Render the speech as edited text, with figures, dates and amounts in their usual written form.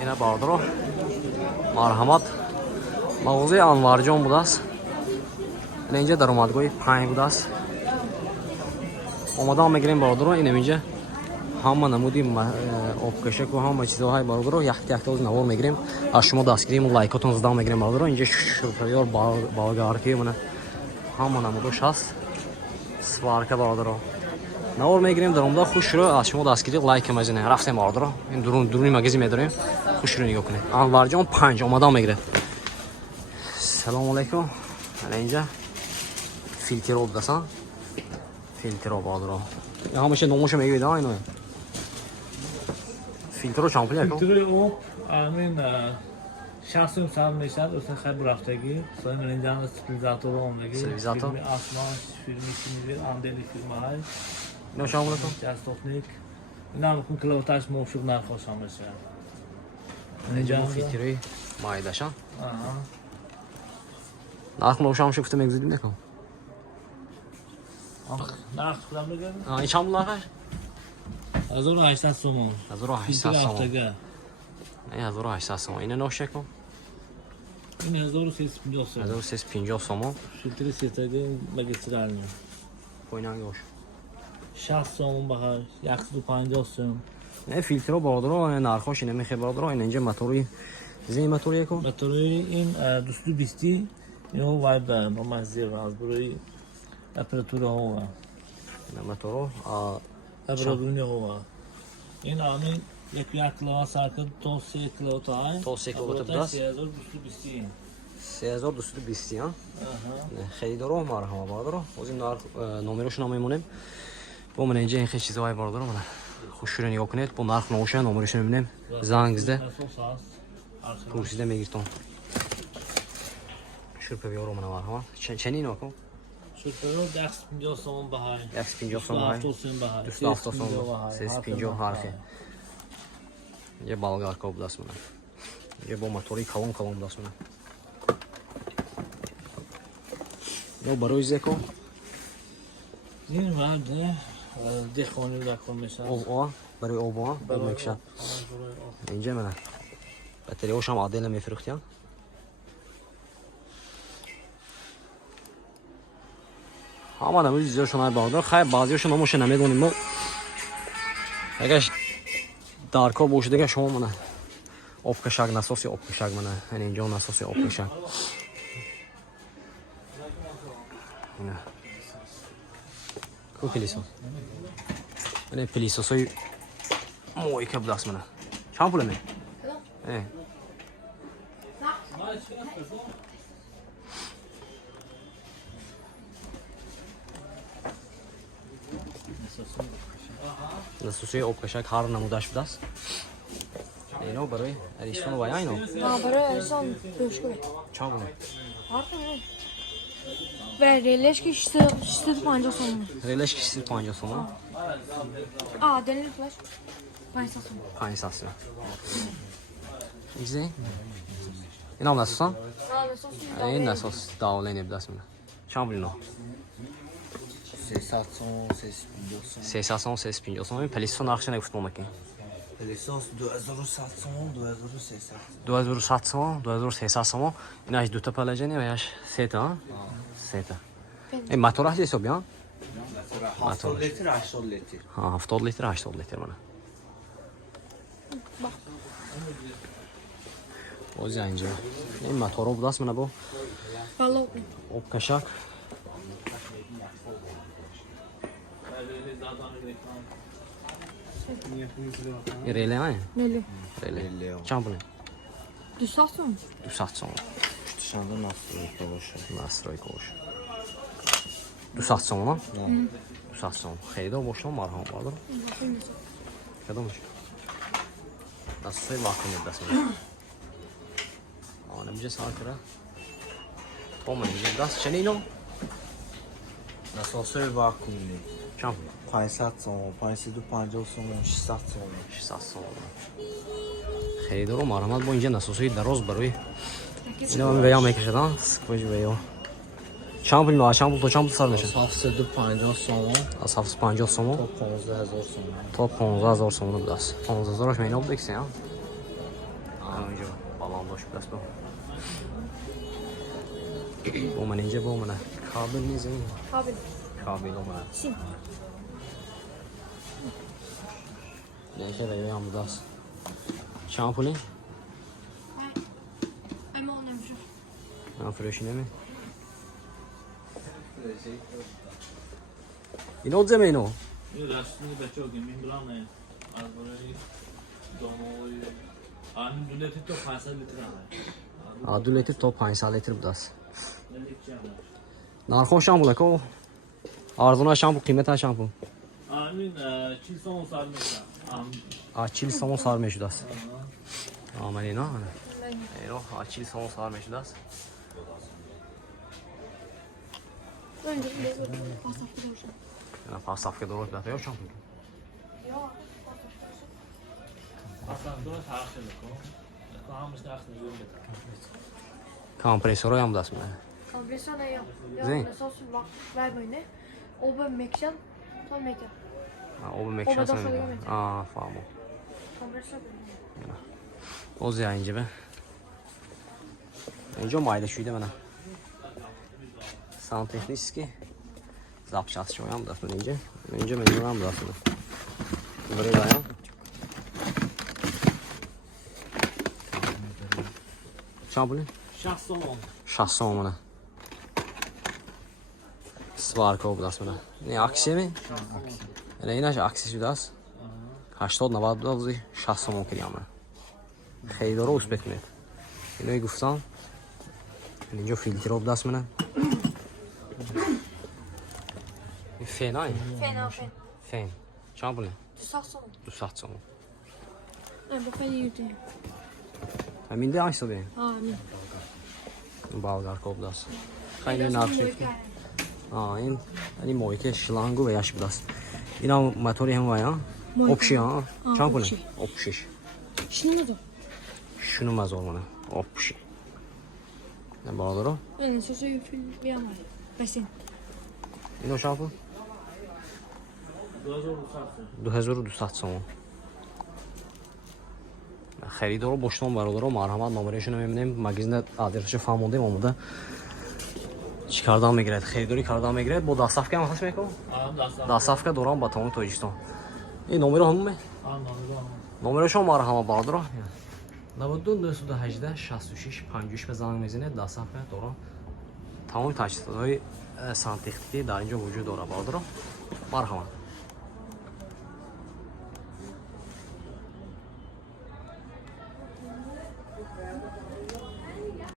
اینا باردرو مرحمت مغازه انوارجان بود است. اینجا در اومدگوی 5 بود است. اومدم میگیریم باردرو اینجا همه نمودیم آبکشک و همه چیزهای باردرو یک تاز نوار میگیریم. از شما دستگیریم و لایکاتون زدم میگیریم باردرو. اینجا شوفریار بالگارکی من همه نمودش هست. سوارکه باردرو نوار میگیریم در اونجا خوش رو از شما دستگیری لایک میزنید. رفتیم باردرو این درونی مغازه میداریم. خوش رو نگاه کنید. انوارجان 5 اومدم میگیره. سلام علیکم. اینجا فیلتر آب دستان فیلتر آب باردرو یا همشه نموشه میگید اینو فیلتر رو چامپلی کن. فیلتر آب همین شخصم سال میشد اصلا خیلی رفتگی سال من اینجا استیلیزاتور آمدگی استیلیزاتور فیلم آسمان فیلمی که میگه آمدلی فیلم های اینو شامل کن جاز تکنیک اینا میخوام کلاوتاش موفق نرخواست میشه اینجا فیلتری مایداشان نرخ نوشام شفته میگذیدی نکن نرخ خودم بگم این چند بلاغه 1800 سومون 1800 سومون این 1800 سومون اینو نوشه کن این 1350 سومون 1350 سومون فیلتر سیتاگی مگسترالنی پوینان گوش 60 سومون بخیر 150 سومون نه فیلتر رو باردرو نرخوش اینه میخه باردرو اینجا موتوری زین موتوری کن موتوری این 220 اینو وایب دارم با مزیر از بروی اپراتور هوا این موتورو ابرادونی هوا این آمین یک کلا سرکت تا 3 کلا تا 3 کلا تا بس 3220 3220 ها خیلی درو مرحبا باردرو از این نمرش نمیمونیم با من اینجا این خیلی چیزای باردرو من خوش رو نگاه کنید با نرخ نوشه نمرش میبینیم زنگ زده پرسیده میگیرتون شرپ بیارو من مرحبا چنین نکن شرپ رو 150 سومون بهای 150 سومون بهای 270 سومون 350 حرفه یه بالگار کوب دست منه یه با موتوری کلام دست منه یه بروی زیکو این مرد دخونی دکون میشه آب برای آب میکشن اینجا منه بطری هاش هم عادل میفروختیم همه نمیدونی چیزاشون های باردار خیلی بعضیاشون هموشه نمیدونیم ما اگه دارکا باشه دیگه شما منه آب کشک نساسی آب کشک منه این اینجا نساسی آب کشک نه کو پلیسو این پلیسوسای موی که بدست منه چند پوله می؟ نسوسی آب کشک هر نمودش بدست اینو برای اریسون و اینو برای اریسون پوشکوی چند پوله؟ و ریلش که 650 سومون ریلش که 650 سومون دلیل فلاش 500 سومون 500 سومون ایزی؟ این هم نسوسان؟ این نسوس داولین بدست منه چند پوله اینا؟ 300 سومون 300 سومون 350 سومون این پلیسون نقشه نگفتم مکین پلیسانس 2100 سومون 2300 2100 سومون 2300 سومون ایناش دو تا پلاجنی و یاش سه تا سه تا این موتور هست حساب یا 70 لیتر 80 لیتر 70 لیتر 80 لیتر منه باز اینجا این موتور رو بدست منه با بالا آب کشک این ریله های؟ نلی ریله چند پونه؟ 200 سومون 200 سومون شنده نسترایکا باشه نسترایکا باشه 200 سومون ها؟ 200 سومون خیلی دار باشه مرحبا باردار کدام میشه؟ دستای واکنید دست میشه نمیشه سال کرده تو من اینجا دست چنینو؟ نساسای واکومی چند؟ 500 سومون 550 سومون 600 سومون 600 سومون خیلی دارو مرحمت با اینجا نساسای دراز بروی اینا من ویا میکشدن سپوش ویا چند پول نه چند پول تو چند پول سر میشه 750 سومون از 750 سومون تا 15000 سومون تا 15000 سومون دست 15000 مینا بود دیگه ها اینجا بالام داشت دست با من اینجا با من کابل میزنی Kabel. کابل من Sim. نشه بیای هم دست چند پولی Ay mal nem şu. من فروشی نمی اینو زمه اینو این رسمی بچه ها گمین برانه از برای دانوی آنیم دولتی تو 500 لیتر آنه 2 لیتر تا 500 لیتر بدست نلیک چی آنه نرخون شامپو کو ارزونه شامپو قیمت شامپو آمین 40 سال سال میشه 40 سوم سال میشد است من اینا اینا 40 سوم سال میشد است Önce bir pasaf gidiyorsun. اینا پاس صفحه درست بده یا شامپو Yok. اصلا دو تاخیر کن تو همش تاخیر میگیره کامپرسور هم دست میده Kompresör ne yok. Zin. Mesela bak ver böyle. O böyle mekşen. Sonra mekan. او به مکشن داخل سن میاد. فهمو Kompresör böyle. اوزی اینجا به اینجا مایده شویده منه ساوند تکنیسکی زاب شاست شوی هم دست من اینجا منو هم دست من برای دایم چند بولی؟ 60 سال 60 سومونه سوارکو bu dast منه نه aksiye mi? نه اینش aksisi dast 80 90 دوزی 60 سومون کردیم خیلی داره اوسپک میاد اینو گفتم اینجا فیلتر آب دست منه این فنای Fena fen. فن چند بوله؟ Du sa sånn. 200 سومون Nej, vad fan gjorde du? همین ده aysa beyin Ja, min. balgar kob dast خیلی نقشه این مویکه شلانگو و یاش بدست اینا موتوری هم وای ها opşi ha چند بوله؟ opşi Şimdi ne? şunu mazor bana opşi ne bağlar o? Ben så ser ut bir annan. Besin. اینو چند بول؟ 2200 سوم خریدارو باشتم برادرها مرحمت نامرهشون رو میبینیم مگزین آدرسش فهموندیم آموده چی کردن میگیرد خریداری کردن میگیرد با دستافکه هم هست میکنم دستافکه دوران با تمام توجیستان این نمره همه نمره شما مرحمت برادرها 92 218 66 53 به زنگ میزنید دستافکه دوران تمام تجهیزات های سانتیختی در اینجا وجود داره برادرها مرحمت